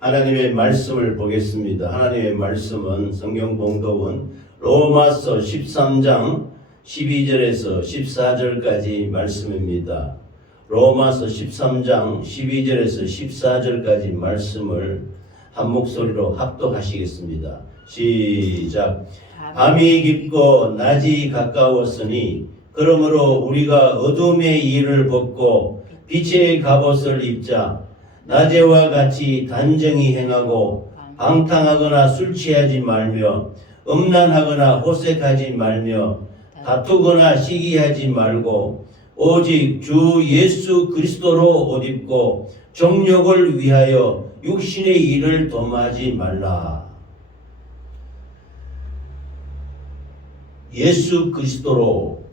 하나님의 말씀을 보겠습니다. 하나님의 말씀은 성경 봉독은 로마서 13장 12절에서 14절까지 말씀입니다. 로마서 13장 12절에서 14절까지 말씀을 한 목소리로 합독하시겠습니다. 시작. 밤이 깊고 낮이 가까웠으니 그러므로 우리가 어둠의 일을 벗고 빛의 갑옷을 입자. 낮에와 같이 단정히 행하고 방탕하거나 술 취하지 말며 음란하거나 호색하지 말며 다투거나 시기하지 말고 오직 주 예수 그리스도로 옷 입고 정욕을 위하여 육신의 일을 dom하지 말라. 예수 그리스도로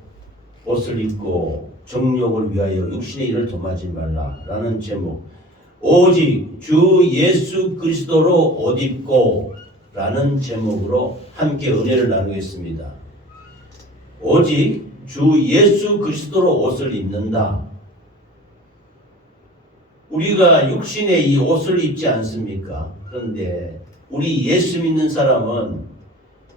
옷을 입고 정욕을 위하여 육신의 일을 dom하지 말라라는 제목. 오직 주 예수 그리스도로 옷 입고 라는 제목으로 함께 은혜를 나누겠습니다. 오직 주 예수 그리스도로 옷을 입는다. 우리가 육신의 이 옷을 입지 않습니까? 그런데 우리 예수 믿는 사람은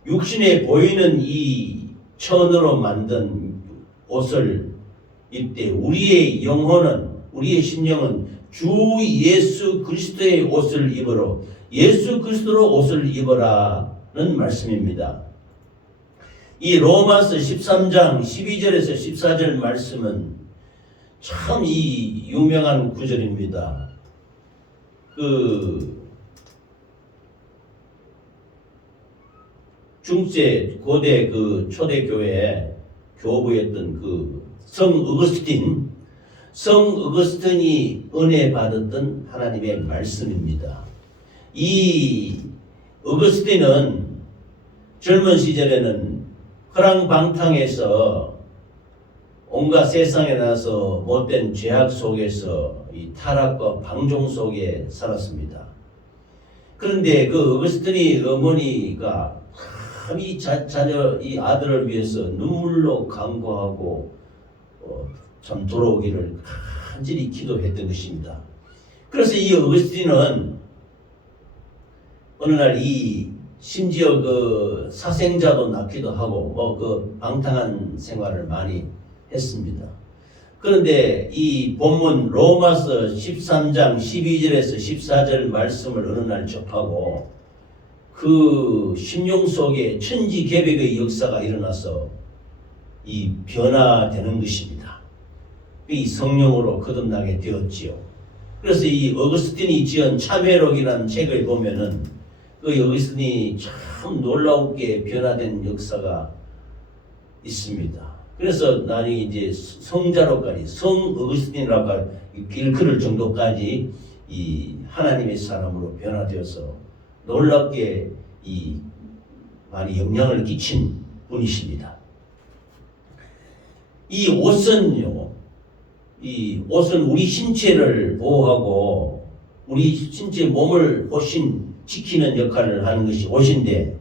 육신에 보이는 이 천으로 만든 옷을 입되 우리의 영혼은, 우리의 심령은 주 예수 그리스도의 옷을 입으러, 예수 그리스도로 옷을 입어라는 말씀입니다. 이 로마서 13장 12절에서 14절 말씀은 참 이 유명한 구절입니다. 중세 고대 초대교회 교부였던 성 어거스틴이 은혜 받았던 하나님의 말씀입니다. 이 어거스틴은 젊은 시절에는 허랑방탕해서 온갖 세상에 나서 못된 죄악 속에서 이 타락과 방종 속에 살았습니다. 그런데 어거스틴이 어머니가 참 이 자녀, 이 아들을 위해서 눈물로 간구하고 참 돌아오기를 간절히 기도했던 것입니다. 그래서 이 어거스틴은 어느 날 심지어 사생자도 낳기도 하고 방탕한 생활을 많이 했습니다. 그런데 이 본문 로마서 13장 12절에서 14절 말씀을 어느 날 접하고 그 심령 속에 천지개벽의 역사가 일어나서 이 변화되는 것입니다. 이 성령으로 거듭나게 되었지요. 그래서 이 어거스틴이 지은 참회록이라는 책을 보면은 어거스틴이 참 놀라우게 변화된 역사가 있습니다. 그래서 나중에 이제 성자로까지, 성 어거스틴이라고 일컬을 정도까지 이 하나님의 사람으로 변화되어서 놀랍게 많이 영향을 끼친 분이십니다. 이 옷은 우리 신체를 보호하고 우리 신체 몸을 훨씬 지키는 역할을 하는 것이 옷인데,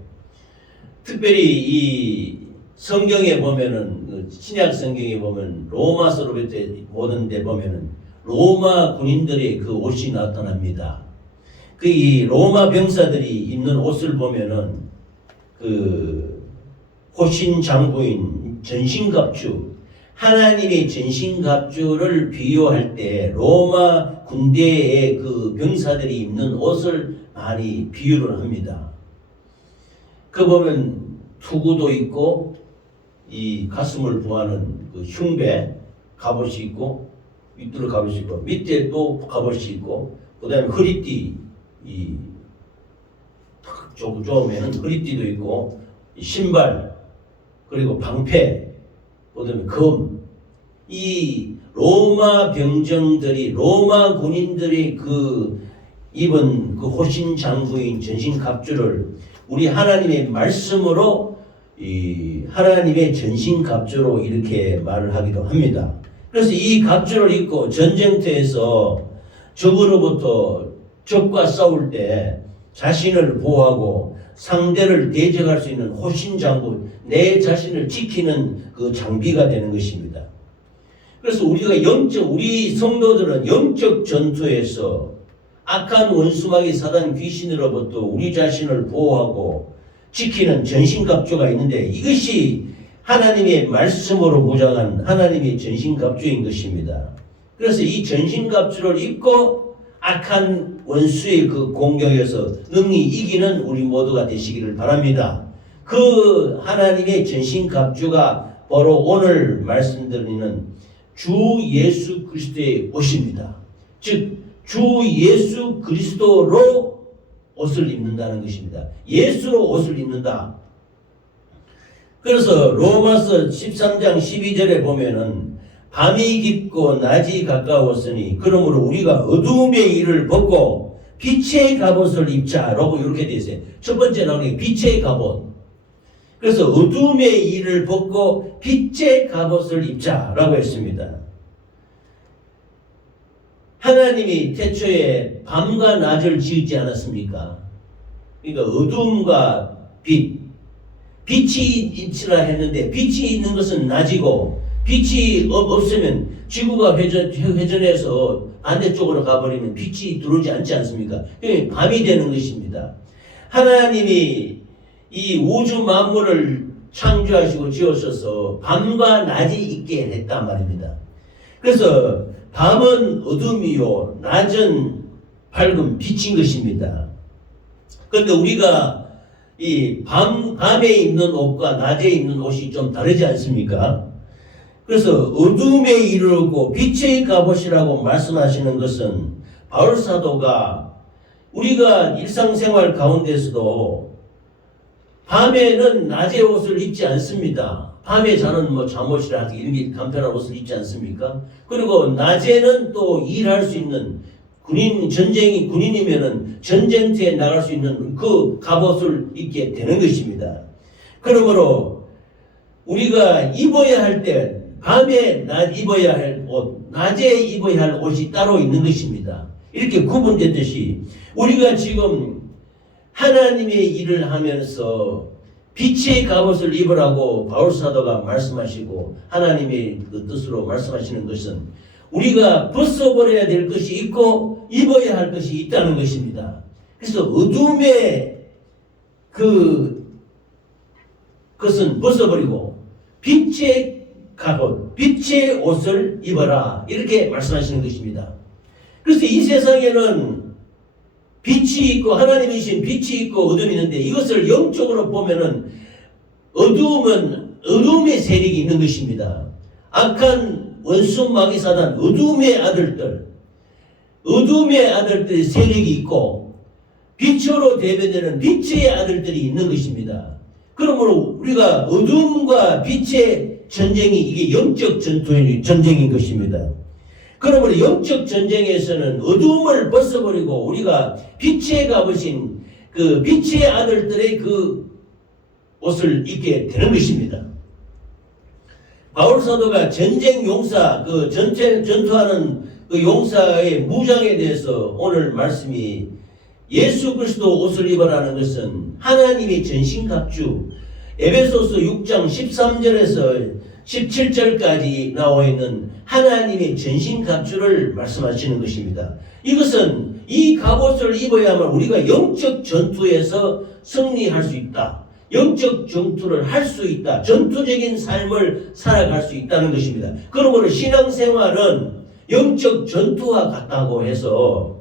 특별히 이 성경에 보면은, 신약 성경에 보면 로마서로부터 보는 데 보면은 로마 군인들의 그 옷이 나타납니다. 이 로마 병사들이 입는 옷을 보면은 호신 장구인 전신갑주, 하나님의 전신갑주를 비유할 때 로마 군대의 병사들이 입는 옷을 많이 비유를 합니다. 보면 투구도 있고 이 가슴을 보호하는 흉배 갑옷이 있고, 밑으로 갑옷이 있고, 밑에 또 갑옷이 있고, 그 다음에 허리띠, 좁으면 허리띠도 있고, 신발, 그리고 방패, 그 다음에 검. 이 로마 병정들이, 로마 군인들이 입은 호신 장구인 전신 갑주를 우리 하나님의 말씀으로 하나님의 전신 갑주로 이렇게 말을 하기도 합니다. 그래서 이 갑주를 입고 전쟁터에서 적과 싸울 때 자신을 보호하고 상대를 대적할 수 있는 호신장구, 내 자신을 지키는 장비가 되는 것입니다. 그래서 우리 성도들은 영적 전투에서 악한 원수마귀 사단 귀신으로부터 우리 자신을 보호하고 지키는 전신갑주가 있는데 이것이 하나님의 말씀으로 무장한 하나님의 전신갑주인 것입니다. 그래서 이 전신갑주를 입고 악한 원수의 그 공격에서 능히 이기는 우리 모두가 되시기를 바랍니다. 그 하나님의 전신갑주가 바로 오늘 말씀드리는 주 예수 그리스도의 옷입니다. 즉 주 예수 그리스도로 옷을 입는다는 것입니다. 예수로 옷을 입는다. 그래서 로마서 13장 12절에 보면은 밤이 깊고 낮이 가까웠으니 그러므로 우리가 어두움의 일을 벗고 빛의 갑옷을 입자라고 이렇게 되어 있어요. 첫 번째 나오는 게 빛의 갑옷. 그래서 어두움의 일을 벗고 빛의 갑옷을 입자라고 했습니다. 하나님이 태초에 밤과 낮을 지었지 않았습니까? 그러니까 어두움과 빛이 있으라 했는데 빛이 있는 것은 낮이고 빛이 없으면 지구가 회전해서 반대쪽으로 가버리면 빛이 들어오지 않지 않습니까? 그러니까 밤이 되는 것입니다. 하나님이 이 우주 만물을 창조하시고 지으셔서 밤과 낮이 있게 했단 말입니다. 그래서 밤은 어둠이요 낮은 밝은 빛인 것입니다. 그런데 우리가 이 밤에 입는 옷과 낮에 입는 옷이 좀 다르지 않습니까? 그래서 어둠에 이르고 빛의 갑옷이라고 말씀하시는 것은 바울 사도가 우리가 일상생활 가운데서도 밤에는 낮의 옷을 입지 않습니다. 밤에 자는 잠옷이라 이런 게 간편한 옷을 입지 않습니까? 그리고 낮에는 또 일할 수 있는 군인이면은 전쟁터에 나갈 수 있는 그 갑옷을 입게 되는 것입니다. 그러므로 우리가 입어야 할 때 밤에 입어야 할 옷, 낮에 입어야 할 옷이 따로 있는 것입니다. 이렇게 구분됐듯이 우리가 지금 하나님의 일을 하면서 빛의 갑옷을 입으라고 바울 사도가 말씀하시고 하나님의 그 뜻으로 말씀하시는 것은 우리가 벗어버려야 될 것이 있고 입어야 할 것이 있다는 것입니다. 그래서 어둠의 그것은 벗어버리고 빛의 갑옷, 빛의 옷을 입어라 이렇게 말씀하시는 것입니다. 그래서 이 세상에는 빛이 있고 하나님이신 빛이 있고 어둠이 있는데 이것을 영적으로 보면은 어둠은 어둠의 세력이 있는 것입니다. 악한 원수 마귀 사단 어둠의 아들들의 세력이 있고 빛으로 대변되는 빛의 아들들이 있는 것입니다. 그러므로 우리가 어둠과 빛의 전쟁이 이게 영적 전쟁인 것입니다. 그러므로 영적 전쟁에서는 어둠을 벗어버리고 우리가 빛의 갑옷인 그 빛의 아들들의 그 옷을 입게 되는 것입니다. 바울 사도가 전쟁 용사, 전투하는 그 용사의 무장에 대해서 오늘 말씀이 예수 그리스도 옷을 입으라는 것은 하나님의 전신갑주, 에베소서 6장 13절에서 17절까지 나와 있는 하나님의 전신갑주를 말씀하시는 것입니다. 이것은 이 갑옷을 입어야만 우리가 영적 전투에서 승리할 수 있다. 영적 전투를 할 수 있다. 전투적인 삶을 살아갈 수 있다는 것입니다. 그러므로 신앙생활은 영적 전투와 같다고 해서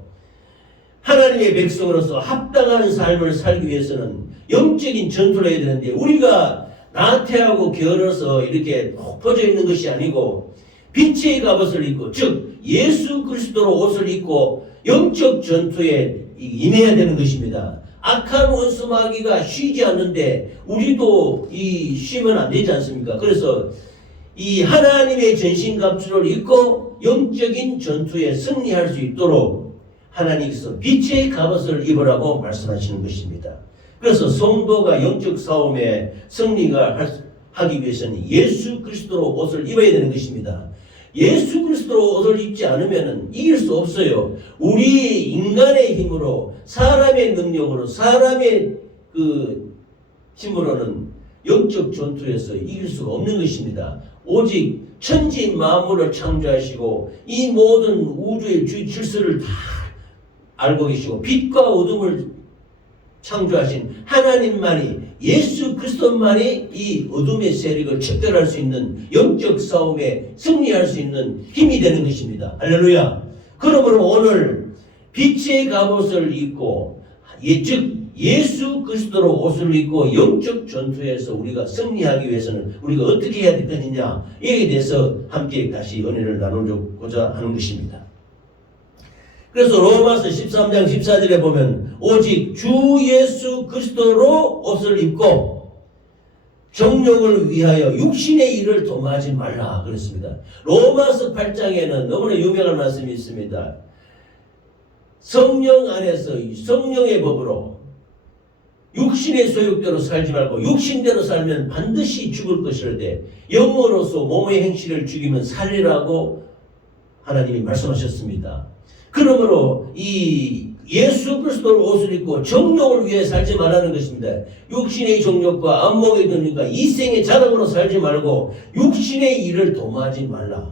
하나님의 백성으로서 합당한 삶을 살기 위해서는 영적인 전투를 해야 되는데 우리가 나태하고 게을러서 이렇게 퍼져 있는 것이 아니고 빛의 갑옷을 입고 즉 예수 그리스도로 옷을 입고 영적 전투에 임해야 되는 것입니다. 악한 원수 마귀가 쉬지 않는데 우리도 쉬면 안 되지 않습니까? 그래서 이 하나님의 전신갑주를 입고 영적인 전투에 승리할 수 있도록 하나님께서 빛의 갑옷을 입으라고 말씀하시는 것입니다. 그래서 성도가 영적 싸움에 승리가 하기 위해서는 예수 그리스도로 옷을 입어야 되는 것입니다. 예수 그리스도로 옷을 입지 않으면 이길 수 없어요. 우리 인간의 힘으로 사람의 능력으로 사람의 힘으로는 영적 전투에서 이길 수가 없는 것입니다. 오직 천지 만물을 창조하시고 이 모든 우주의 질서를 다 알고 계시고 빛과 어둠을 창조하신 하나님만이, 예수 그리스도만이 이 어둠의 세력을 척결할 수 있는, 영적 싸움에 승리할 수 있는 힘이 되는 것입니다. 할렐루야. 그러므로 오늘 빛의 갑옷을 입고, 즉 예수 그리스도로 옷을 입고 영적 전투에서 우리가 승리하기 위해서는 우리가 어떻게 해야 되느냐, 이에 대해서 함께 다시 은혜를 나누고자 하는 것입니다. 그래서 로마서 13장 14절에 보면 오직 주 예수 그리스도로 옷을 입고 정욕을 위하여 육신의 일을 도모하지 말라 그랬습니다. 로마서 8장에는 너무나 유명한 말씀이 있습니다. 성령 안에서 성령의 법으로 육신의 소욕대로 살지 말고 육신대로 살면 반드시 죽을 것이라되 영으로서 몸의 행실을 죽이면 살리라고 하나님이 말씀하셨습니다. 그러므로 이 예수 그리스도를 옷을 입고 정욕을 위해 살지 말라는 것입니다. 육신의 정욕과 안목의 정욕과 이생의 자랑으로 살지 말고 육신의 일을 도모하지 말라.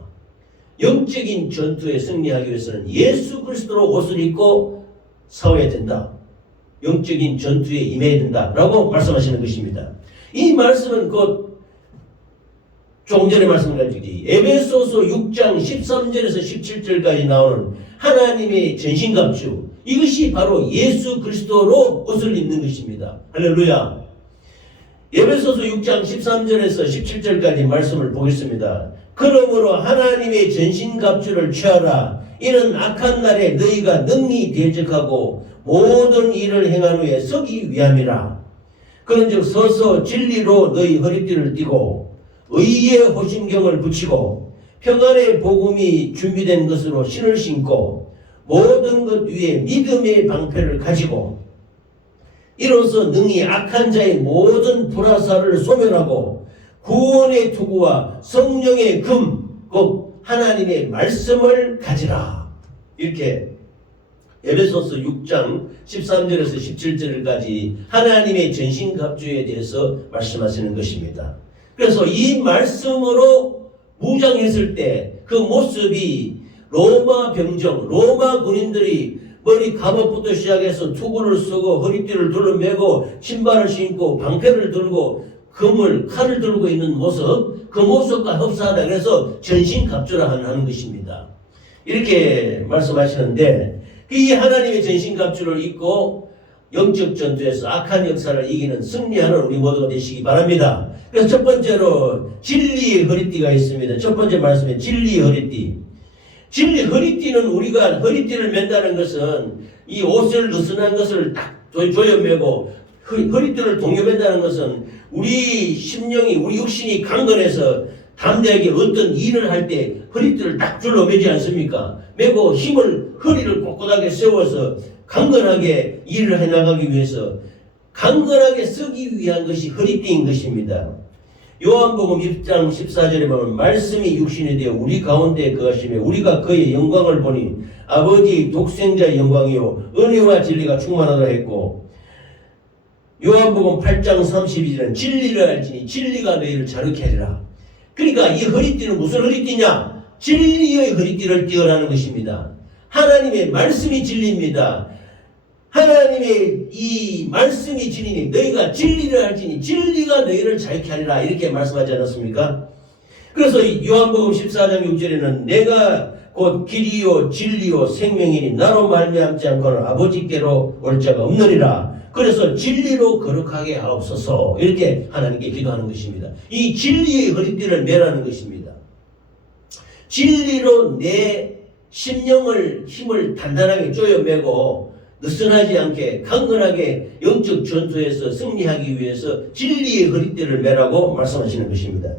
영적인 전투에 승리하기 위해서는 예수 그리스도로 옷을 입고 싸워야 된다. 영적인 전투에 임해야 된다라고 말씀하시는 것입니다. 이 말씀은 곧 조금 전에 말씀드렸듯이 에베소서 6장 13절에서 17절까지 나오는 하나님의 전신갑주, 이것이 바로 예수 그리스도로 옷을 입는 것입니다. 할렐루야. 에베소서 6장 13절에서 17절까지 말씀을 보겠습니다. 그러므로 하나님의 전신갑주를 취하라. 이는 악한 날에 너희가 능히 대적하고 모든 일을 행한 후에 서기 위함이라. 그런즉 서서 진리로 너희 허리띠를 띠고 의의 호심경을 붙이고 평안의 복음이 준비된 것으로 신을 신고 모든 것 위에 믿음의 방패를 가지고 이로써 능히 악한 자의 모든 불화살을 소멸하고 구원의 투구와 성령의 금, 곧 하나님의 말씀을 가지라. 이렇게 에베소서 6장 13절에서 17절까지 하나님의 전신갑주에 대해서 말씀하시는 것입니다. 그래서 이 말씀으로 무장했을 때 그 모습이 로마 병정, 로마 군인들이 머리 갑옷부터 시작해서 투구를 쓰고 허리띠를 둘러매고 신발을 신고 방패를 들고 금을 칼을 들고 있는 모습, 그 모습과 흡사하다. 그래서 전신갑주라 하는 것입니다. 이렇게 말씀하시는데 이 하나님의 전신갑주를 입고 영적 전투에서 악한 역사를 이기는 승리하는 우리 모두가 되시기 바랍니다. 그래서 첫 번째로 진리의 허리띠가 있습니다. 첫 번째 말씀에 진리의 허리띠. 진리 허리띠는 우리가 허리띠를 맨다는 것은 이 옷을 느슨한 것을 딱 조여매고 허리띠를 동여맨다는 것은 우리 심령이, 우리 육신이 강건해서 담대하게 어떤 일을 할 때 허리띠를 딱 둘러매지 않습니까? 매고 허리를 꼿꼿하게 세워서 강건하게 일을 해나가기 위해서 강건하게 서기 위한 것이 허리띠인 것입니다. 요한복음 1장 14절에 보면 말씀이 육신이 되어 우리 가운데 거하시며 우리가 그의 영광을 보니 아버지 독생자의 영광이요 은혜와 진리가 충만하다 했고, 요한복음 8장 32절은 진리를 알지니 진리가 너희를 자유케 하리라. 그러니까 이 허리띠는 무슨 허리띠냐? 진리의 허리띠를 띄어라는 것입니다. 하나님의 말씀이 진리입니다. 하나님의 이 말씀이 진리니 너희가 진리를 알지니 진리가 너희를 자유케 하리라. 이렇게 말씀하지 않았습니까? 그래서 요한복음 14장 6절에는 내가 곧 길이요 진리요 생명이니 나로 말미암지 않고는 아버지께로 올 자가 없느니라. 그래서 진리로 거룩하게 하옵소서. 이렇게 하나님께 기도하는 것입니다. 이 진리의 허리띠를 매라는 것입니다. 진리로 내 심령을 힘을 단단하게 조여매고 느슨하지 않게 강건하게 영적 전투에서 승리하기 위해서 진리의 허리띠를 매라고 말씀하시는 것입니다.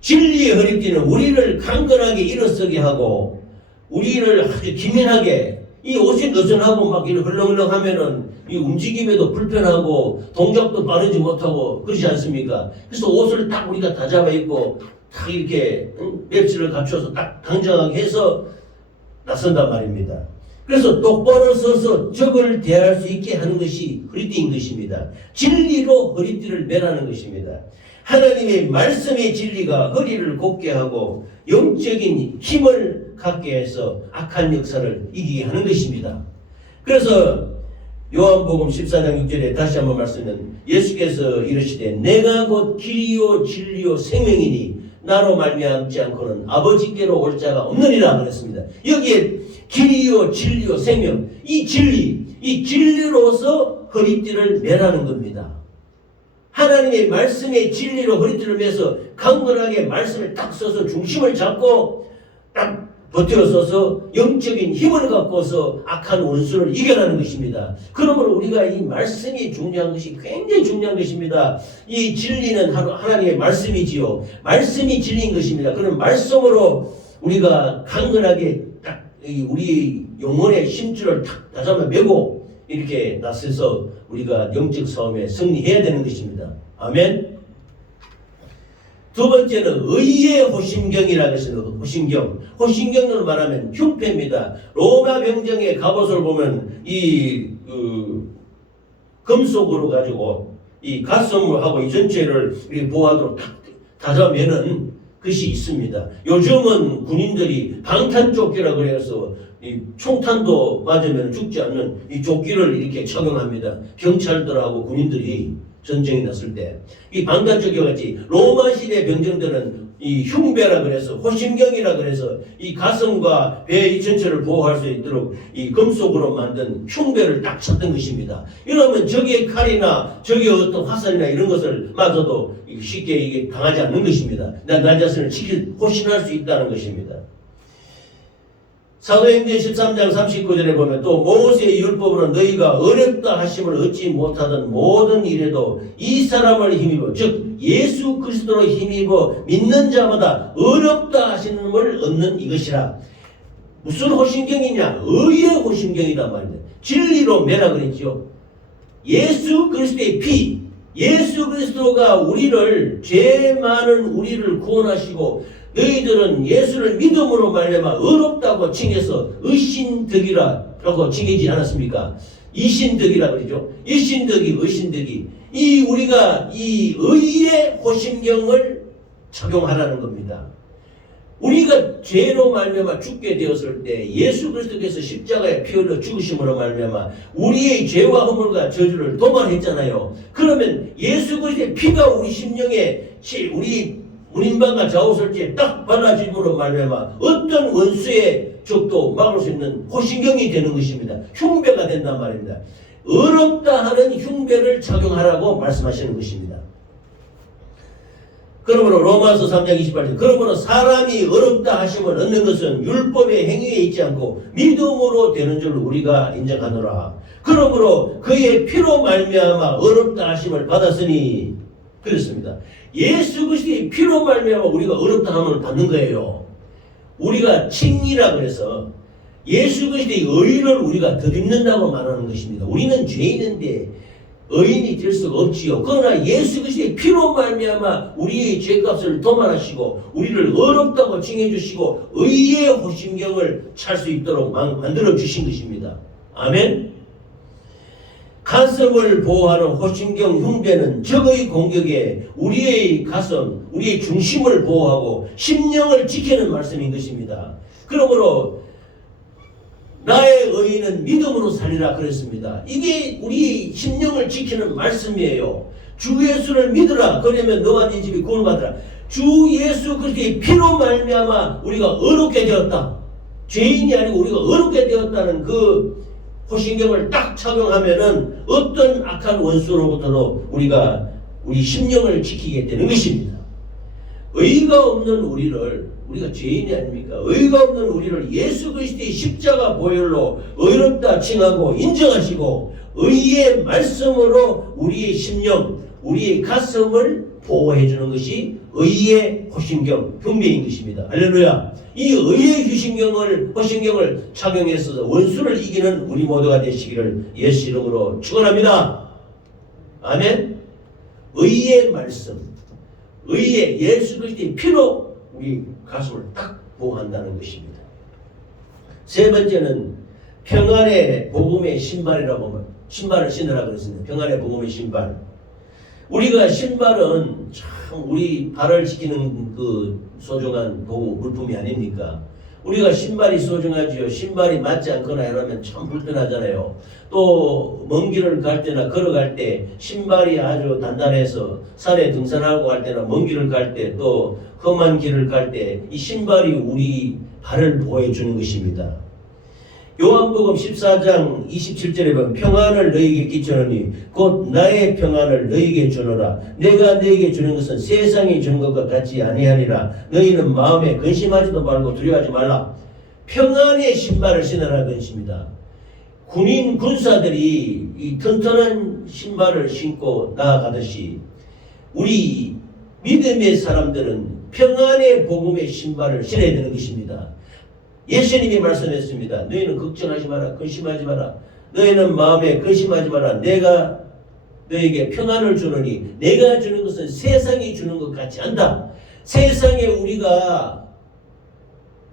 진리의 허리띠는 우리를 강건하게 일어서게 하고 우리를 아주 기민하게, 이 옷이 느슨하고 막 이렇게 헐렁헐렁하면은 이 움직임에도 불편하고 동작도 빠르지 못하고 그러지 않습니까? 그래서 옷을 딱 우리가 다 잡아 입고 딱 이렇게 맵지를 갖춰서 딱 당당하게 해서 나선단 말입니다. 그래서 똑바로 서서 적을 대할 수 있게 하는 것이 허리띠인 것입니다. 진리로 허리띠를 매라는 것입니다. 하나님의 말씀의 진리가 허리를 곱게 하고 영적인 힘을 갖게 해서 악한 역사를 이기게 하는 것입니다. 그래서 요한복음 14장 6절에 다시 한번 말씀드리면 예수께서 이르시되 내가 곧 길이요 진리요 생명이니 나로 말미암지 않고는 아버지께로 올 자가 없느니라 그랬습니다. 여기에 길이요 진리요 생명, 이 진리로서 허리띠를 매라는 겁니다. 하나님의 말씀의 진리로 허리띠를 매서 강건하게 말씀을 딱 써서 중심을 잡고 딱 버텨서서 영적인 힘을 갖고서 악한 원수를 이겨내는 것입니다. 그러므로 우리가 이 말씀이 중요한 것이 굉장히 중요한 것입니다. 이 진리는 하나님의 말씀이지요. 말씀이 진리인 것입니다. 그런 말씀으로 우리가 강건하게 딱 우리 영혼의 심줄을 탁 다잡아 매고 이렇게 나서서 우리가 영적 싸움에 승리해야 되는 것입니다. 아멘. 두 번째는 의의 호심경이라고 했습니다. 호심경. 호심경으로 말하면 흉패입니다. 로마 병정의 갑옷을 보면 금속으로 가지고 이 가슴하고 이 전체를 보호하도록 탁 다져매는 것이 있습니다. 요즘은 군인들이 방탄조끼라고 해서 이 총탄도 맞으면 죽지 않는 이 조끼를 이렇게 착용합니다. 경찰들하고 군인들이 전쟁이 났을 때 이 방탄조끼와 같이 로마 시대 병정들은 이 흉배라 그래서 호심경이라 그래서 이 가슴과 배 이 전체를 보호할 수 있도록 이 금속으로 만든 흉배를 딱 쳤던 것입니다. 이러면 적의 칼이나 적의 어떤 화살이나 이런 것을 맞아도 쉽게 이게 당하지 않는 것입니다. 나 자신을 호신할 수 있다는 것입니다. 사도행전 13장 39절에 보면 또 모세의 율법으로 너희가 어렵다 하심을 얻지 못하던 모든 일에도 이 사람을 힘입어 즉 예수 그리스도로 힘입어 믿는 자마다 어렵다 하시는 걸 얻는 이것이라. 무슨 호심경이냐? 의의 호심경이란 말입니다. 진리로 매라 그랬죠. 예수 그리스도의 피, 예수 그리스도가 우리를 죄 많은 우리를 구원하시고 너희들은 예수를 믿음으로 말미암아 어렵다고 칭해서 의신덕이라고 칭하지 않았습니까? 이신덕이라 그러죠. 의신덕이 이 우리가 이 의의 호심경을 착용하라는 겁니다. 우리가 죄로 말미암아 죽게 되었을 때 예수 그리스도께서 십자가에 피 흘려 죽으심으로 말미암아 우리의 죄와 허물과 저주를 도말했잖아요. 그러면 예수 그리스도의 피가 우리 심령에 우리 문인방과 좌우설지에 딱 발라짐으로 말미암아 어떤 원수의 적도 막을 수 있는 호심경이 되는 것입니다. 흉배가 된단 말입니다. 어렵다 하는 흉배를 착용하라고 말씀하시는 것입니다. 그러므로 로마서 3장 28절 그러므로 사람이 어렵다 하심을 얻는 것은 율법의 행위에 있지 않고 믿음으로 되는 줄 우리가 인정하노라. 그러므로 그의 피로 말미암아 어렵다 하심을 받았으니 그렇습니다. 예수 그리스도의 피로 말미암아 우리가 어렵다 함을 받는 거예요. 우리가 칭이라 그래서 예수 그리스도의 의를 우리가 덧입는다고 말하는 것입니다. 우리는 죄인인데 의인이 될 수가 없지요. 그러나 예수 그리스도의 피로 말미암아 우리의 죄값을 도말하시고 우리를 어렵다고 칭해 주시고 의의 호심경을 찰 수 있도록 만들어 주신 것입니다. 아멘. 가슴을 보호하는 호심경 흉배는 적의 공격에 우리의 가슴, 우리의 중심을 보호하고 심령을 지키는 말씀인 것입니다. 그러므로 나의 의인은 믿음으로 살리라 그랬습니다. 이게 우리 심령을 지키는 말씀이에요. 주 예수를 믿으라. 그러면 너와 네 집이 구원받으라. 주 예수 그리스도의 피로 말미암아 우리가 어렵게 되었다. 죄인이 아니고 우리가 어렵게 되었다는 그 호심경을 딱 착용하면은 어떤 악한 원수로부터도 우리 심령을 지키게 되는 것입니다. 의가 없는 우리가 죄인이 아닙니까? 의가 없는 우리를 예수 그리스도의 십자가 보혈로 의롭다 칭하고 인정하시고 의의 말씀으로 우리의 심령, 우리의 가슴을 보호해 주는 것이 의의 호심경, 흉배인 것입니다. 할렐루야. 이 의의 호심경을 착용해서 원수를 이기는 우리 모두가 되시기를 예수 이름으로 축원합니다. 아멘. 의의 말씀, 의의 예수 그리스도의 피로 우리 가슴을 딱 보호한다는 것입니다. 세 번째는 평안의 복음의 신발이라고 신발을 신으라 그랬습니다. 평안의 복음의 신발. 우리가 신발은 참 우리 발을 지키는 그 소중한 보호 물품이 아닙니까? 우리가 신발이 소중하지요. 신발이 맞지 않거나 이러면 참 불편하잖아요. 또 먼 길을 갈 때나 걸어갈 때 신발이 아주 단단해서 산에 등산하고 갈 때나 먼 길을 갈 때 또 험한 길을 갈 때 이 신발이 우리 발을 보호해 주는 것입니다. 요한복음 14장 27절에 보면 평안을 너희에게 끼쳐노니 곧 나의 평안을 너희에게 주노라. 내가 너희에게 주는 것은 세상이 주는 것과 같이 아니하니라. 너희는 마음에 근심하지도 말고 두려워하지 말라. 평안의 신발을 신으라는 것입니다. 군사들이 이 튼튼한 신발을 신고 나아가듯이 우리 믿음의 사람들은 평안의 복음의 신발을 신어야 되는 것입니다. 예수님이 말씀했습니다. 너희는 걱정하지 마라. 근심하지 마라. 너희는 마음에 근심하지 마라. 내가 너에게 평안을 주노니 내가 주는 것은 세상이 주는 것 같지 않다. 세상에 우리가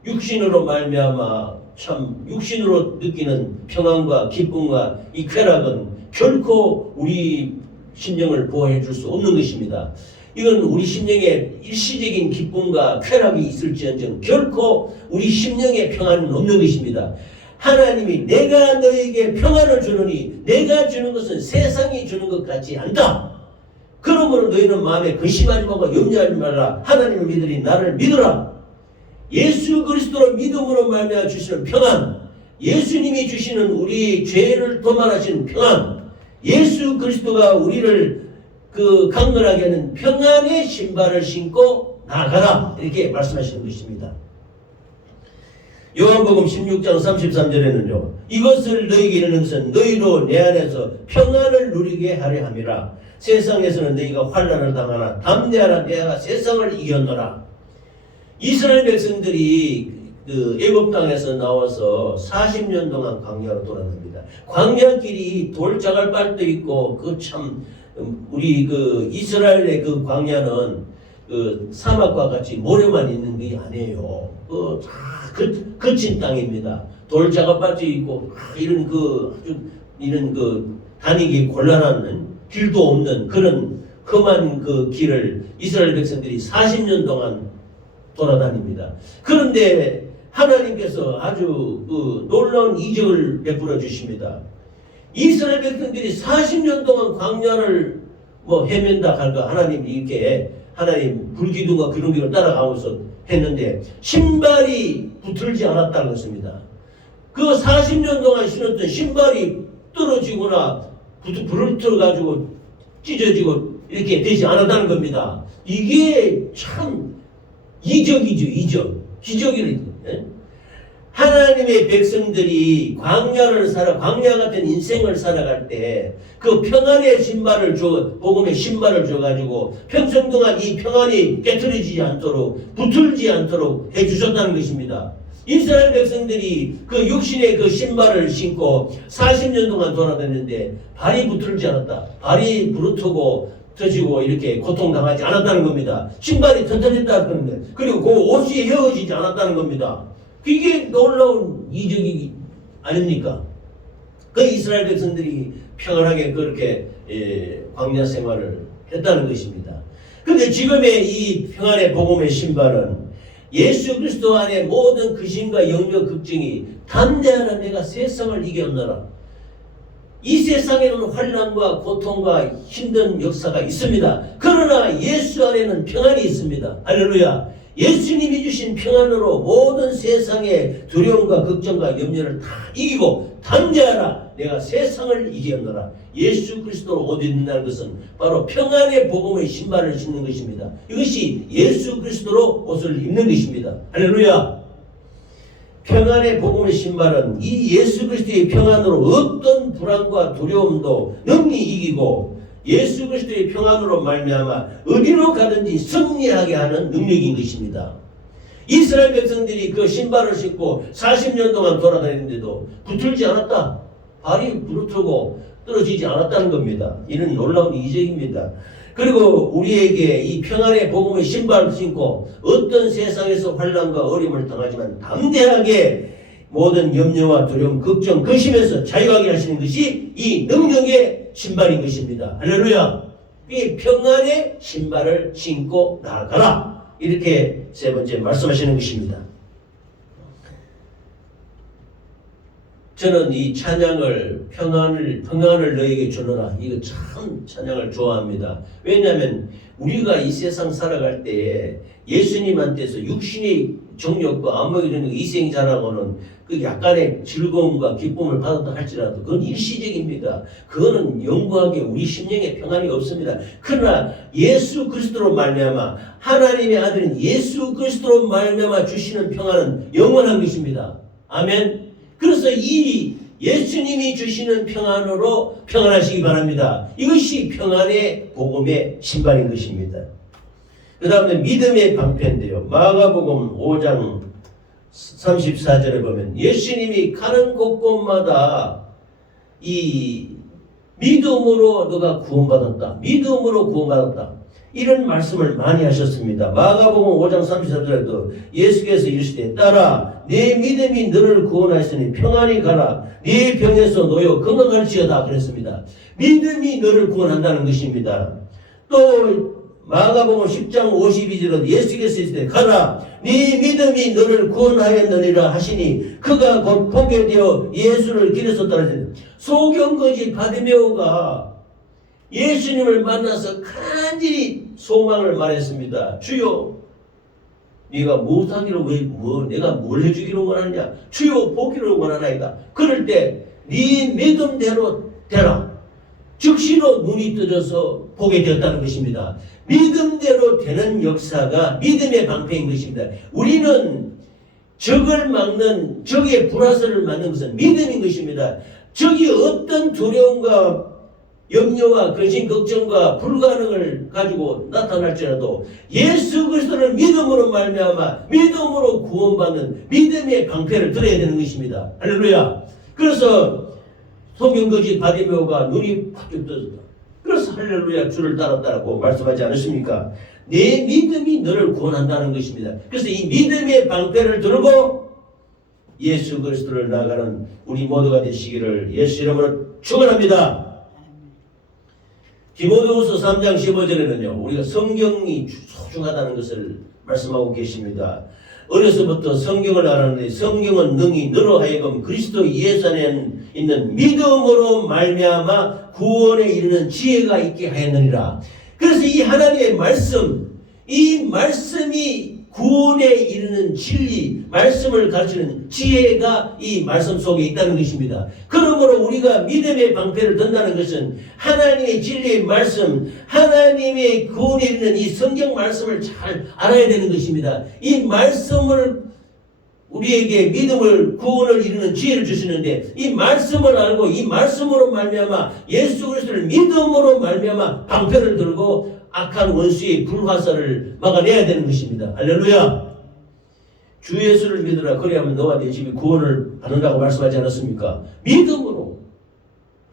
육신으로 말미암아 참 육신으로 느끼는 평안과 기쁨과 이 쾌락은 결코 우리 심령을 보호해 줄 수 없는 것입니다. 이건 우리 심령에 일시적인 기쁨과 쾌락이 있을지언정 결코 우리 심령의 평안은 없는 것입니다. 하나님이 내가 너에게 평안을 주노니 내가 주는 것은 세상이 주는 것 같지 않다. 그러므로 너희는 마음에 근심하지 말고 염려하지 말라. 하나님을 믿으니 나를 믿으라. 예수 그리스도로 믿음으로 말미암아 주시는 평안, 예수님이 주시는 우리 죄를 도말하시는 평안, 예수 그리스도가 우리를 강건하게 하는 평안의 신발을 신고 나가라. 이렇게 말씀하시는 것입니다. 요한복음 16장 33절에는요. 이것을 너희에게 이르는 것은 너희로 내 안에서 평안을 누리게 하려 함이라. 세상에서는 너희가 환난을 당하나 담대하라. 내가 세상을 이겼노라. 이스라엘 백성들이 애굽 땅에서 나와서 40년 동안 광야로 돌아갑니다. 광야길이 돌자갈발도 있고 우리 이스라엘의 광야는 사막과 같이 모래만 있는 게 아니에요. 거친 땅입니다. 돌자갈밭이 있고 이런 다니기 곤란한 길도 없는 그런 험한 길을 이스라엘 백성들이 40년 동안 돌아다닙니다. 그런데 하나님께서 아주 놀라운 이적을 베풀어 주십니다. 이스라엘 백성들이 40년 동안 광야를 헤맨다 할까 하나님 불기둥과 기둥기를 따라가면서 했는데 신발이 붙들지 않았다는 것입니다. 그 40년 동안 신었던 신발이 떨어지거나 부러뜨려가지고 찢어지고 이렇게 되지 않았다는 겁니다. 이게 참 이적이죠. 기적이죠. 하나님의 백성들이 광야 같은 인생을 살아갈 때 그 평안의 신발을 복음의 신발을 줘가지고 평생 동안 이 평안이 깨트려지지 않도록 붙들지 않도록 해주셨다는 것입니다. 이스라엘 백성들이 육신의 신발을 신고 40년 동안 돌아다녔는데 발이 붙들지 않았다. 발이 부르트고 터지고 이렇게 고통당하지 않았다는 겁니다. 신발이 튼튼했다는 겁니다. 그리고 그 옷이 헤어지지 않았다는 겁니다. 이게 놀라운 이적이 아닙니까? 이스라엘 백성들이 평안하게 그렇게 광야 생활을 했다는 것입니다. 그런데 지금의 이 평안의 복음의 신발은 예수 그리스도 안에 모든 근심과 염려 걱정이 담대하라. 내가 세상을 이겼노라. 이 세상에는 환난과 고통과 힘든 역사가 있습니다. 그러나 예수 안에는 평안이 있습니다. 할렐루야. 예수님이 주신 평안으로 모든 세상의 두려움과 걱정과 염려를 다 이기고 담대하라. 내가 세상을 이겼노라. 예수 그리스도로 옷 입는다는 것은 바로 평안의 복음의 신발을 신는 것입니다. 이것이 예수 그리스도로 옷을 입는 것입니다. 할렐루야. 평안의 복음의 신발은 이 예수 그리스도의 평안으로 어떤 불안과 두려움도 능히 이기고 예수 그리스도의 평안으로 말미암아 어디로 가든지 승리하게 하는 능력인 것입니다. 이스라엘 백성들이 그 신발을 신고 40년 동안 돌아다니는데도 붙들지 않았다. 발이 부르트고 떨어지지 않았다는 겁니다. 이는 놀라운 이적입니다. 그리고 우리에게 이 평안의 복음의 신발을 신고 어떤 세상에서 환난과 어려움을 당하지만 담대하게 모든 염려와 두려움, 걱정, 근심에서 자유하게 하시는 것이 이 능력의 신발인 것입니다. 할렐루야. 이 평안의 신발을 신고 나아가라. 이렇게 세 번째 말씀하시는 것입니다. 저는 이 찬양을 평안을 너에게 주노라, 이거 참 찬양을 좋아합니다. 왜냐하면 우리가 이 세상 살아갈 때에 예수님한테서 육신의 정욕과 안목이 되는 이생자라고는 그 약간의 즐거움과 기쁨을 받았다 할지라도 그건 일시적입니다. 그거는 영구하게 우리 심령에 평안이 없습니다. 그러나 예수 그리스도로 말미암아, 하나님의 아들인 예수 그리스도로 말미암아 주시는 평안은 영원한 것입니다. 아멘. 그래서 이 예수님이 주시는 평안으로 평안하시기 바랍니다. 이것이 평안의 복음의 신발인 것입니다. 그 다음에 믿음의 방패인데요. 마가복음 5장 34절에 보면 예수님이 가는 곳곳마다 이 믿음으로 너가 구원받았다, 믿음으로 구원받았다, 이런 말씀을 많이 하셨습니다. 마가복음 5장 34절에도 예수께서 이르시되 따라 내 믿음이 너를 구원하였으니 평안히 가라, 네 병에서 놓여 건강할지어다 그랬습니다. 믿음이 너를 구원한다는 것입니다. 또 마가복음 10장 52절에도 예수께서 이르시되 가라, 네 믿음이 너를 구원하였느니라 하시니 그가 곧 보게 되어 예수를 길에서 따르시니, 소경거지 바디메오가 예수님을 만나서 간절히 소망을 말했습니다. 주여, 네가 무엇하기로 내가 뭘 해주기로 원하느냐? 주여, 보기를 원하나이다. 그럴 때 네 믿음대로 되라. 즉시로 눈이 떠져서 보게 되었다는 것입니다. 믿음대로 되는 역사가 믿음의 방패인 것입니다. 우리는 적을 막는, 적의 불화설을 막는 것은 믿음인 것입니다. 적이 어떤 두려움과 염려와 근심, 걱정과 불가능을 가지고 나타날지라도 예수 그리스도를 믿음으로 말미암아 믿음으로 구원받는 믿음의 방패를 들어야 되는 것입니다. 할렐루야. 그래서 소경거지 바디메오가 눈이 팍 떠졌다. 그래서 할렐루야 주를 따랐다고 말씀하지 않으십니까? 내 믿음이 너를 구원한다는 것입니다. 그래서 이 믿음의 방패를 들고 예수 그리스도를 나아가는 우리 모두가 되시기를 예수 이름으로 축원합니다. 디모데후서 3장 15절에는요, 우리가 성경이 소중하다는 것을 말씀하고 계십니다. 어려서부터 성경을 알았는데 성경은 능히 너로 하여금 그리스도 예수 안에 있는 믿음으로 말미암아 구원에 이르는 지혜가 있게 하였느니라. 그래서 이 하나님의 말씀, 이 말씀이 구원에 이르는 진리, 말씀을 가르치는 지혜가 이 말씀 속에 있다는 것입니다. 그러므로 우리가 믿음의 방패를 든다는 것은 하나님의 진리의 말씀, 하나님의 구원에 이르는 이 성경 말씀을 잘 알아야 되는 것입니다. 이 말씀을 우리에게 믿음을, 구원을 이루는 지혜를 주시는데, 이 말씀을 알고 이 말씀으로 말미암아 예수 그리스도를 믿음으로 말미암아 방패를 들고 악한 원수의 불화살을 막아내야 되는 것입니다. 할렐루야. 주 예수를 믿으라, 그리하면 너와 네 집이 구원을 받는다고 말씀하지 않았습니까? 믿음으로.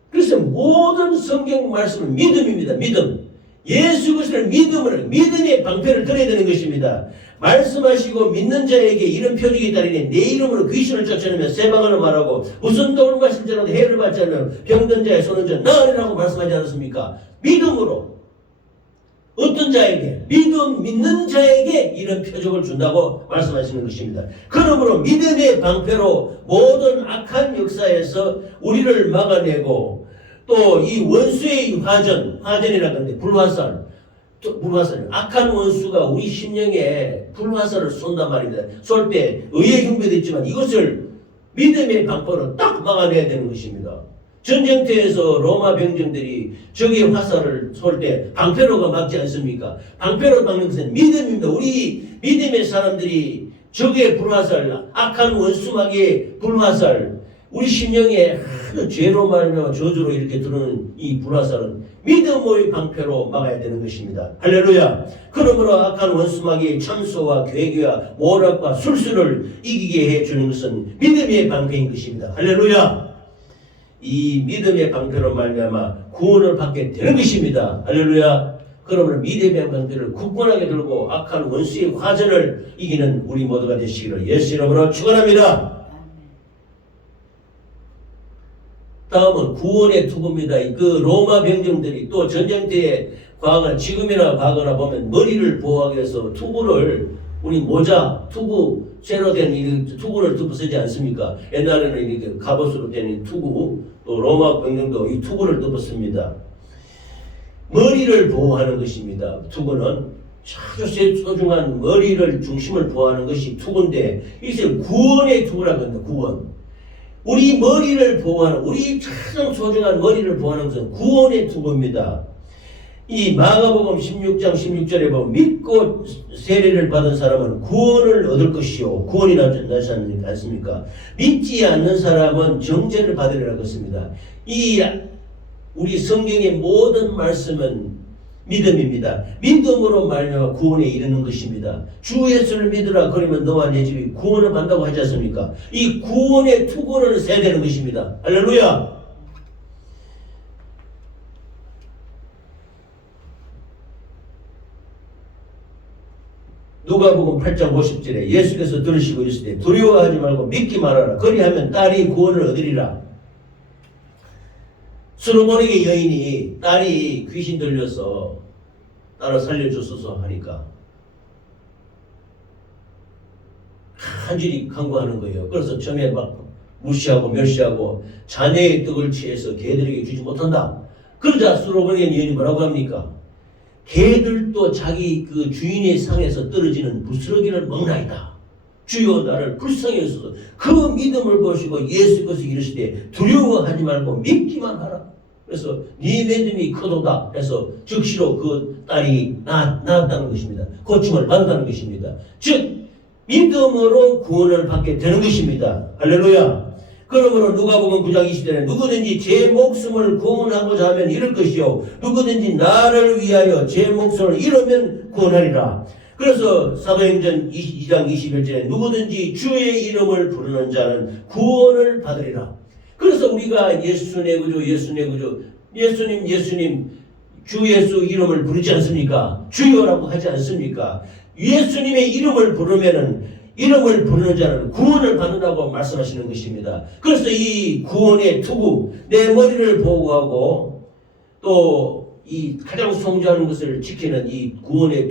그래서 모든 성경 말씀은 믿음입니다. 믿음. 예수 그리스도를 믿음으로, 믿음의 방패를 들어야 되는 것입니다. 말씀하시고 믿는 자에게 이런 표적이 있다니 내 이름으로 귀신을 쫓아내며 새 방언을 말하고 무슨 도움과 실제로도 해를 받지 않으면 병든 자의 손은 저 나으리라고 말씀하지 않았습니까? 믿음으로. 어떤 자에게? 믿는 자에게 이런 표적을 준다고 말씀하시는 것입니다. 그러므로 믿음의 방패로 모든 악한 역사에서 우리를 막아내고, 또 이 원수의 화전이라고 하는데 불화살, 악한 원수가 우리 심령에 불화살을 쏜단 말입니다. 쏠 때 의의 경배도 있지만 이것을 믿음의 방패로 딱 막아내야 되는 것입니다. 전쟁터에서 로마 병정들이 적의 화살을 쏠 때 방패로가 막지 않습니까? 방패로 막는 것은 믿음입니다. 우리 믿음의 사람들이 적의 불화살, 악한 원수막의 불화살, 우리 심령에 죄로 말며 저주로 이렇게 들어오는 이 불화살은 믿음의 방패로 막아야 되는 것입니다. 할렐루야. 그러므로 악한 원수막의 참소와 괴계와 모략과 술수를 이기게 해주는 것은 믿음의 방패인 것입니다. 할렐루야. 이 믿음의 방패로 말미암아 구원을 받게 되는 것입니다. 할렐루야. 그러므로 믿음의 방패를 굳건하게 들고 악한 원수의 화전을 이기는 우리 모두가 되시기를 예수 이름으로 축원합니다. 다음은 구원의 투구입니다. 그 로마 병정들이 또 전쟁터에 지금이나 과거나 보면 머리를 보호하기 위해서 투구를 우리 모자, 투구, 쇠로 된 이 투구를 덮어 쓰지 않습니까? 옛날에는 이렇게 갑옷으로 된 투구, 또 로마 병정도 이 투구를 덮어 씁니다. 머리를 보호하는 것입니다. 투구는 아주 소중한 머리를 중심을 보호하는 것이 투구인데, 이것을 구원의 투구라고 합니다. 구원. 우리 머리를 보호하는, 우리 가장 소중한 머리를 보호하는 것은 구원의 투구입니다. 이 마가복음 16장 16절에 보면 믿고 세례를 받은 사람은 구원을 얻을 것이요, 구원이 나지 않습니까? 믿지 않는 사람은 정죄를 받으리라고 했습니다. 이 우리 성경의 모든 말씀은 믿음입니다. 믿음으로 말미암아 구원에 이르는 것입니다. 주 예수를 믿으라 그러면 너와 내 집이 구원을 받는다고 하지 않습니까? 이 구원의 투구를 세야 되는 것입니다. 할렐루야. 누가복음 8장 50절에 예수께서 들으시고 이르시되 두려워하지 말고 믿기 말하라. 그리하면 딸이 구원을 얻으리라. 솔로몬에게 여인이 딸이 귀신 들려서 딸을 살려주소서 하니까 간절히 간구하는 거예요. 그래서 처음에 막 무시하고 멸시하고 자녀의 떡을 취해서 개들에게 주지 못한다. 그러자 솔로몬에게 여인이 뭐라고 합니까? 개들도 자기 그 주인의 상에서 떨어지는 부스러기를 먹나이다. 주여 나를 불쌍히 여소서. 그 믿음을 보시고 예수께서 이르시되 두려워하지 말고 믿기만 하라. 그래서 네 믿음이 크도다 해서 즉시로 그 딸이 나았다는 것입니다. 고침을 받는다는 것입니다. 즉 믿음으로 구원을 받게 되는 것입니다. 할렐루야. 그러므로 누가복음 9장 20절에 누구든지 제 목숨을 구원하고자 하면 잃을 것이요 누구든지 나를 위하여 제 목숨을 잃으면 구원하리라. 그래서 사도행전 2장 21절에 누구든지 주의 이름을 부르는 자는 구원을 받으리라. 그래서 우리가 예수 내 구주 예수 내 구주 예수님 주 예수 이름을 부르지 않습니까? 주여라고 하지 않습니까? 예수님의 이름을 부르면은 이름을 부르는 자는 구원을 받는다고 말씀하시는 것입니다. 그래서 이 구원의 투구, 내 머리를 보호하고 또 이 가장 성장하는 것을 지키는 이 구원의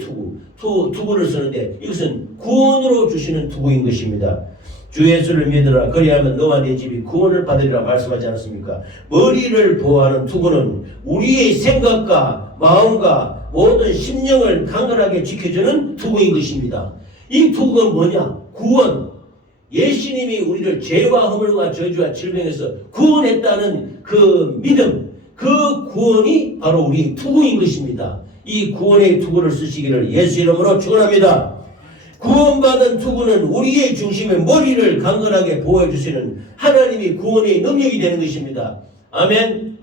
투구를 쓰는데 이것은 구원으로 주시는 투구인 것입니다. 주 예수를 믿으라. 그리하면 너와 네 집이 구원을 받으리라 말씀하지 않았습니까? 머리를 보호하는 투구는 우리의 생각과 마음과 모든 심령을 강건하게 지켜주는 투구인 것입니다. 이 투구가 뭐냐? 구원. 예수님이 우리를 죄와 허물과 저주와 질병에서 구원했다는 그 믿음, 그 구원이 바로 우리 투구인 것입니다. 이 구원의 투구를 쓰시기를 예수 이름으로 축원합니다. 구원받은 투구는 우리의 중심의 머리를 강건하게 보호해 주시는 하나님이 구원의 능력이 되는 것입니다. 아멘.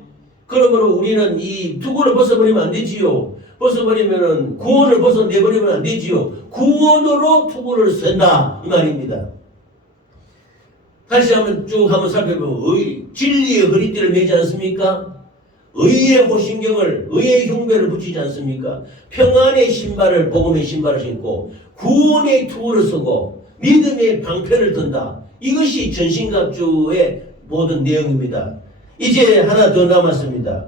그러므로 우리는 이 투구를 벗어버리면 안 되지요. 벗어버리면은 구원을 벗어내버리면 안 되지요. 구원으로 투구를 쓴다 이 말입니다. 다시 한번 쭉 한번 살펴보면 진리의 허리띠를 매지 않습니까? 의의 호신경을 의의 흉배를 붙이지 않습니까? 평안의 신발을 복음의 신발을 신고 구원의 투구를 쓰고 믿음의 방패를 든다. 이것이 전신갑주의 모든 내용입니다. 이제 하나 더 남았습니다.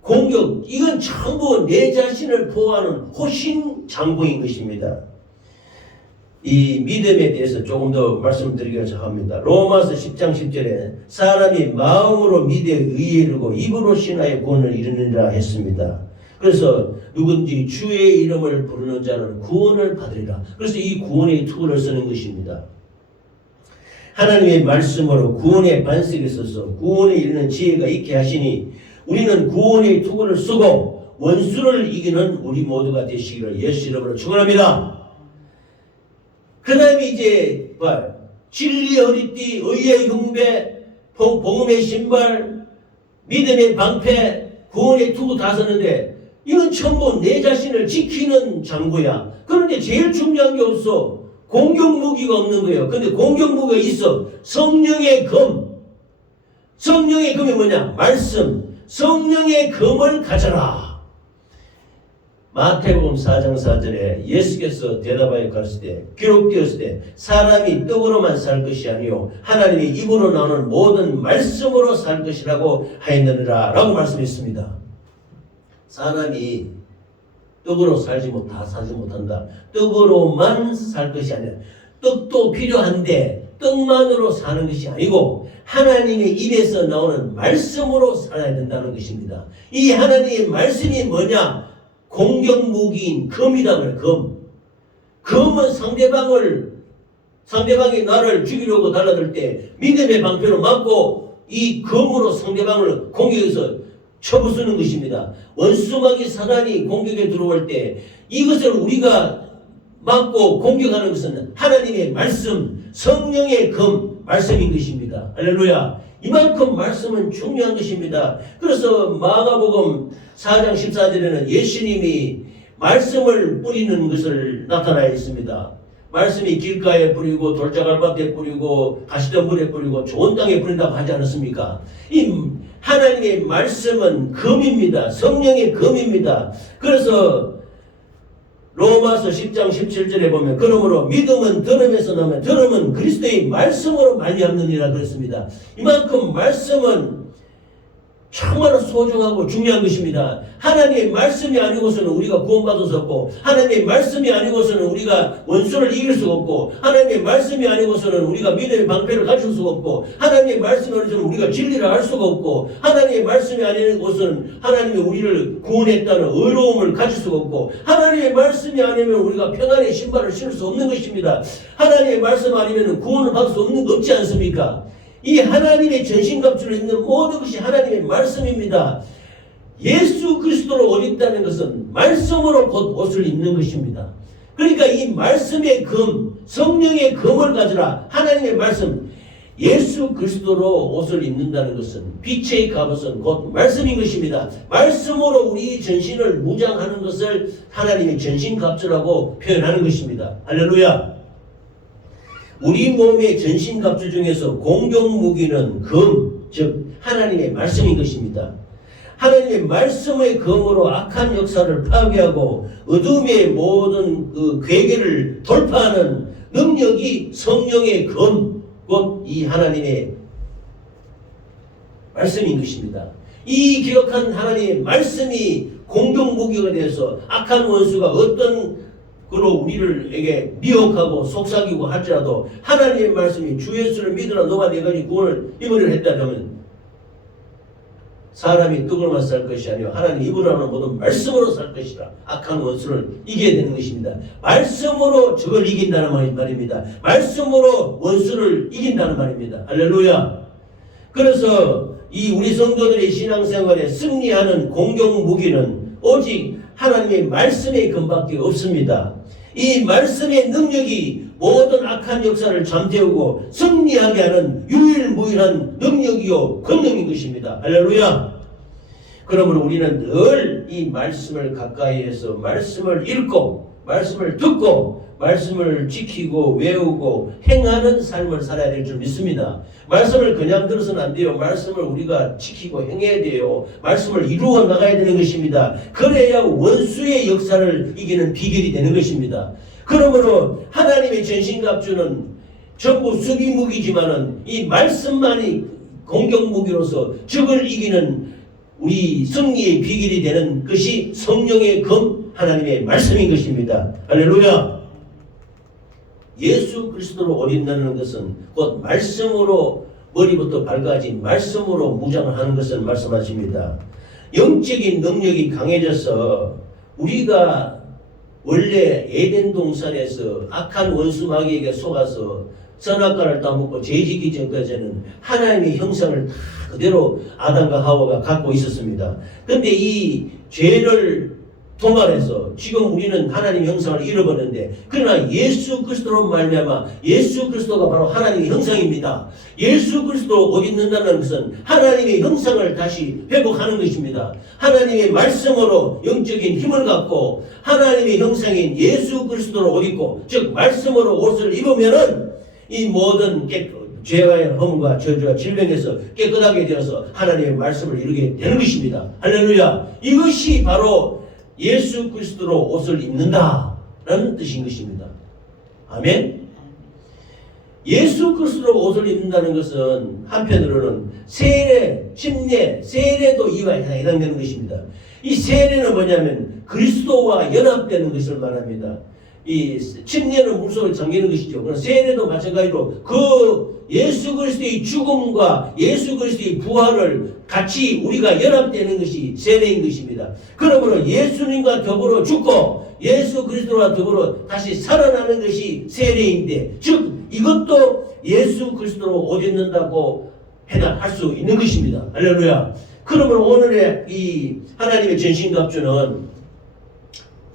공격, 이건 전부 내 자신을 보호하는 호신 장구인 것입니다. 이 믿음에 대해서 조금 더 말씀드리고자 합니다. 로마서 10장 10절에 사람이 마음으로 믿에 의에 이르고 입으로 신하의 구원을 이루느니라 했습니다. 그래서 누군지 주의 이름을 부르는 자는 구원을 받으리라. 그래서 이 구원의 투구를 쓰는 것입니다. 하나님의 말씀으로 구원의 반석에 서서 구원에 이르는 지혜가 있게 하시니 우리는 구원의 투구를 쓰고 원수를 이기는 우리 모두가 되시기를 예수 이름으로 축원합니다. 그 다음에 이제 진리의 허리띠, 의의 흉배, 복음의 신발, 믿음의 방패, 구원의 투구 다 썼는데 이건 전부 내 자신을 지키는 장구야. 그런데 제일 중요한 게 없어. 공격 무기가 없는 거예요. 근데 공격 무기가 있어. 성령의 검. 성령의 검이 뭐냐? 말씀. 성령의 검을 가져라. 마태복음 4장 4절에 예수께서 대답하여 가르치되 기록되었을 때 사람이 떡으로만 살 것이 아니요 하나님의 입으로 나오는 모든 말씀으로 살 것이라고 하였느니라 라고 말씀했습니다. 사람이 떡으로 다 살지 못한다. 떡으로만 살 것이 아니라 떡도 필요한데 떡만으로 사는 것이 아니고 하나님의 입에서 나오는 말씀으로 살아야 된다는 것입니다. 이 하나님의 말씀이 뭐냐? 공격무기인 금이다 그래. 금은 상대방이 나를 죽이려고 달라들 때 믿음의 방패로 맞고 이 금으로 상대방을 공격해서 쳐부수는 것입니다. 원수마귀 사단이 공격에 들어올 때 이것을 우리가 막고 공격하는 것은 하나님의 말씀, 성령의 말씀인 것입니다. 할렐루야. 이만큼 말씀은 중요한 것입니다. 그래서 마가복음 4장 14절에는 예수님이 말씀을 뿌리는 것을 나타나 있습니다. 말씀이 길가에 뿌리고 돌자갈밭에 뿌리고 가시덤불에 뿌리고 좋은 땅에 뿌린다고 하지 않았습니까? 이 하나님의 말씀은 금입니다. 성령의 금입니다. 그래서 로마서 10장 17절에 보면 그러므로 믿음은 들음에서 나면 들음은 그리스도의 말씀으로 말미암느니라 그랬습니다. 이만큼 말씀은 정말 소중하고 중요한 것입니다. 하나님의 말씀이 아니고서는 우리가 구원받을 수 없고 하나님의 말씀이 아니고서는 우리가 원수를 이길 수 없고 하나님의 말씀이 아니고서는 우리가 믿음의 방패를 갖출 수 없고 하나님의 말씀이 아니고서는 우리가 진리를 알 수가 없고 하나님의 말씀이 아니고서는 하나님이 우리를 구원했다는 의로움을 가질 수가 없고 하나님의 말씀이 아니면 우리가 평안의 신발을 신을 수 없는 것입니다. 하나님의 말씀 아니면 구원을 받을 수 없지 않습니까? 이 하나님의 전신갑주를 입는 모든 것이 하나님의 말씀입니다. 예수 그리스도로 옷 입다는 것은 말씀으로 곧 옷을 입는 것입니다. 그러니까 이 말씀의 성령의 금을 가지라. 하나님의 말씀, 예수 그리스도로 옷을 입는다는 것은 빛의 갑옷은 곧 말씀인 것입니다. 말씀으로 우리 전신을 무장하는 것을 하나님의 전신갑주라고 표현하는 것입니다. 할렐루야. 우리 몸의 전신갑주 중에서 공격무기는 즉 하나님의 말씀인 것입니다. 하나님의 말씀의 검으로 악한 역사를 파괴하고 어둠의 모든 괴계를 돌파하는 능력이 성령의 검, 곧 이 하나님의 말씀인 것입니다. 이 기억한 하나님의 말씀이 공격무기가 되어서 악한 원수가 어떤 그로 우리를 미혹하고 속삭이고 할지라도 하나님의 말씀이 주 예수를 믿으라 너가 내가 구원을 입으려 했다면 사람이 떡으로만 살 것이 아니라 하나님 입으로 하는 모든 말씀으로 살 것이라. 악한 원수를 이겨야 되는 것입니다. 말씀으로 적을 이긴다는 말입니다. 말씀으로 원수를 이긴다는 말입니다. 할렐루야. 그래서 이 우리 성도들의 신앙생활에 승리하는 공격 무기는 오직 하나님의 말씀의 금밖에 없습니다. 이 말씀의 능력이 모든 악한 역사를 잠재우고 승리하게 하는 유일무이한 능력이요 권능인 것입니다. 할렐루야. 그러므로 우리는 늘 이 말씀을 가까이에서 말씀을 읽고 말씀을 듣고 말씀을 지키고 외우고 행하는 삶을 살아야 될 줄 믿습니다. 말씀을 그냥 들어서는 안 돼요. 말씀을 우리가 지키고 행해야 돼요. 말씀을 이루어 나가야 되는 것입니다. 그래야 원수의 역사를 이기는 비결이 되는 것입니다. 그러므로 하나님의 전신갑주는 전부 수비무기지만은 이 말씀만이 공격무기로서 적을 이기는 우리 승리의 비결이 되는 것이 성령의 검 하나님의 말씀인 것입니다. 할렐루야. 예수 그리스도로 옷 입는다는 것은 곧 말씀으로 머리부터 발까지 말씀으로 무장을 하는 것을 말씀하십니다. 영적인 능력이 강해져서 우리가 원래 에덴 동산에서 악한 원수 마귀에게 속아서 선악과를 따먹고 죄지기 전까지는 하나님의 형상을 다 그대로 아담과 하와가 갖고 있었습니다. 그런데 이 죄를 도말해서 지금 우리는 하나님의 형상을 잃어버렸는데 그러나 예수 그리스도로 말미암아 예수 그리스도가 바로 하나님의 형상입니다. 예수 그리스도로 옷 입는다는 것은 하나님의 형상을 다시 회복하는 것입니다. 하나님의 말씀으로 영적인 힘을 갖고 하나님의 형상인 예수 그리스도로 옷 입고 즉 말씀으로 옷을 입으면은 이 모든 죄와의 허물과 저주와 질병에서 깨끗하게 되어서 하나님의 말씀을 이루게 되는 것입니다. 할렐루야. 이것이 바로 예수 그리스도로 옷을 입는다라는 뜻인 것입니다. 아멘. 예수 그리스도로 옷을 입는다는 것은 한편으로는 세례, 침례, 세례도 이와 해당되는 것입니다. 이 세례는 뭐냐면 그리스도와 연합되는 것을 말합니다. 이 침례는 물속에 잠기는 것이죠. 그럼 세례도 마찬가지로 그 예수 그리스도의 죽음과 예수 그리스도의 부활을 같이 우리가 연합되는 것이 세례인 것입니다. 그러므로 예수님과 더불어 죽고 예수 그리스도와 더불어 다시 살아나는 것이 세례인데, 즉 이것도 예수 그리스도로 옷 입는다고 할 수 있는 것입니다. 할렐루야. 그러므로 오늘의 이 하나님의 전신갑주는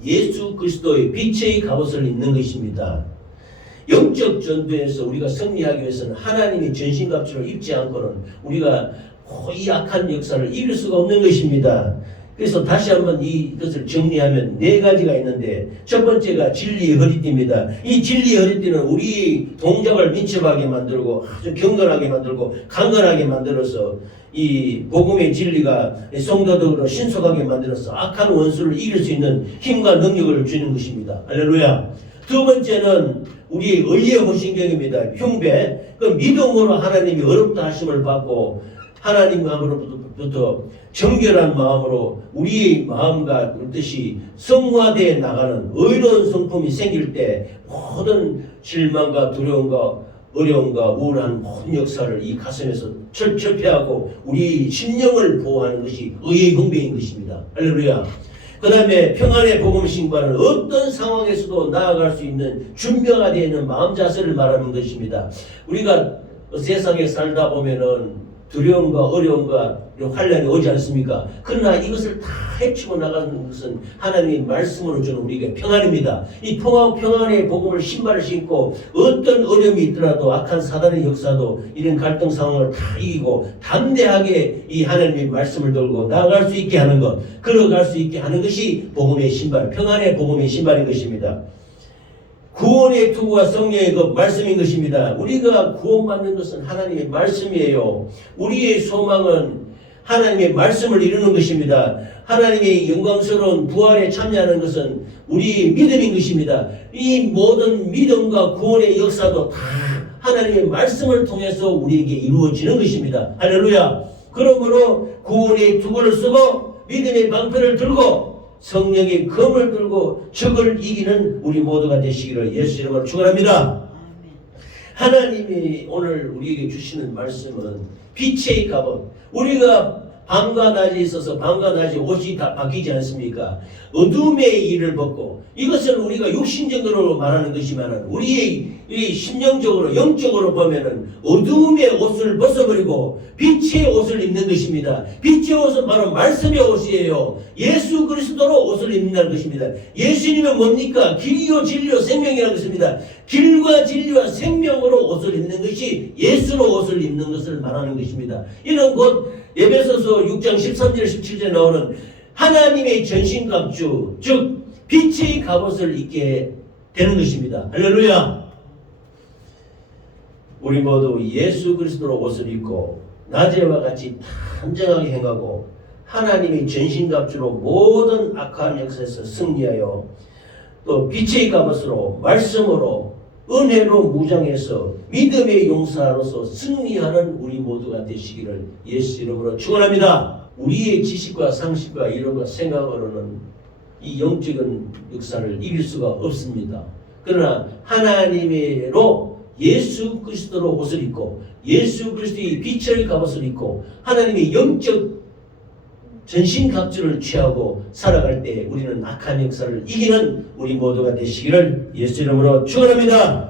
예수 그리스도의 빛의 갑옷을 입는 것입니다. 영적 전투에서 우리가 승리하기 위해서는 하나님의 전신갑주를 입지 않고는 우리가 이 악한 역사를 이길 수가 없는 것입니다. 그래서 다시 한번 이것을 정리하면 네 가지가 있는데, 첫 번째가 진리의 허리띠입니다. 이 진리의 허리띠는 우리 동작을 민첩하게 만들고 아주 경건하게 만들고 강건하게 만들어서 이 복음의 진리가 성도들로 신속하게 만들어서 악한 원수를 이길 수 있는 힘과 능력을 주는 것입니다. 할렐루야. 두 번째는 우리의 의의 호신경입니다. 흉배, 그 믿음으로 하나님이 어렵다 하심을 받고 하나님으로부터 정결한 마음으로 우리의 마음과 뜻이 성화되어 나가는 의로운 성품이 생길 때 모든 실망과 두려움과 어려움과 우울한 모든 역사를 이 가슴에서 철폐하고 우리 심령을 보호하는 것이 의의 흉배인 것입니다. 할렐루야. 그 다음에 평안의 복음 신과는 어떤 상황에서도 나아갈 수 있는 준비가 되어 있는 마음 자세를 말하는 것입니다. 우리가 세상에 살다 보면은 두려움과 어려움과 환란이 오지 않습니까? 그러나 이것을 다 헤치고 나가는 것은 하나님의 말씀으로 주는 우리에게 평안입니다. 이 평안의 복음을 신발을 신고 어떤 어려움이 있더라도 악한 사단의 역사도 이런 갈등 상황을 다 이기고 담대하게 이 하나님의 말씀을 들고 나아갈 수 있게 하는 것, 걸어갈 수 있게 하는 것이 복음의 신발, 평안의 복음의 신발인 것입니다. 구원의 투구와 성령의 그 말씀인 것입니다. 우리가 구원받는 것은 하나님의 말씀이에요. 우리의 소망은 하나님의 말씀을 이루는 것입니다. 하나님의 영광스러운 부활에 참여하는 것은 우리의 믿음인 것입니다. 이 모든 믿음과 구원의 역사도 다 하나님의 말씀을 통해서 우리에게 이루어지는 것입니다. 할렐루야. 그러므로 구원의 투구를 쓰고 믿음의 방패를 들고 성령의 검을 들고 적을 이기는 우리 모두가 되시기를 예수 이름으로 축원합니다. 하나님이 오늘 우리에게 주시는 말씀은 빛의 갑옷. 우리가 밤과 낮에 있어서 밤과 낮에 옷이 다 바뀌지 않습니까? 어둠의 일을 벗고, 이것은 우리가 육신적으로 말하는 것이지만 우리의 이 심령적으로 영적으로 보면은 어둠의 옷을 벗어버리고 빛의 옷을 입는 것입니다. 빛의 옷은 바로 말씀의 옷이에요. 예수 그리스도로 옷을 입는다는 것입니다. 예수님은 뭡니까? 길이요 진리요 생명이라는 것입니다. 길과 진리와 생명으로 옷을 입는 것이 예수로 옷을 입는 것을 말하는 것입니다. 이는 곧 에베소서 6장 13절 17절에 나오는 하나님의 전신갑주, 즉 빛의 갑옷을 입게 되는 것입니다. 할렐루야. 우리 모두 예수 그리스도로 옷을 입고 낮에와 같이 단정하게 행하고 하나님의 전신갑주로 모든 악한 역사에서 승리하여 또 빛의 갑옷으로 말씀으로 은혜로 무장해서 믿음의 용사로서 승리하는 우리 모두가 되시기를 예수 이름으로 축원합니다. 우리의 지식과 상식과 이론과 생각으로는 이 영적인 역사를 이길 수가 없습니다. 그러나 하나님으로 예수 그리스도로 옷을 입고 예수 그리스도의 빛의 갑옷을 입고 하나님의 영적 전신갑주를 취하고 살아갈 때 우리는 악한 역사를 이기는 우리 모두가 되시기를 예수 이름으로 축원합니다.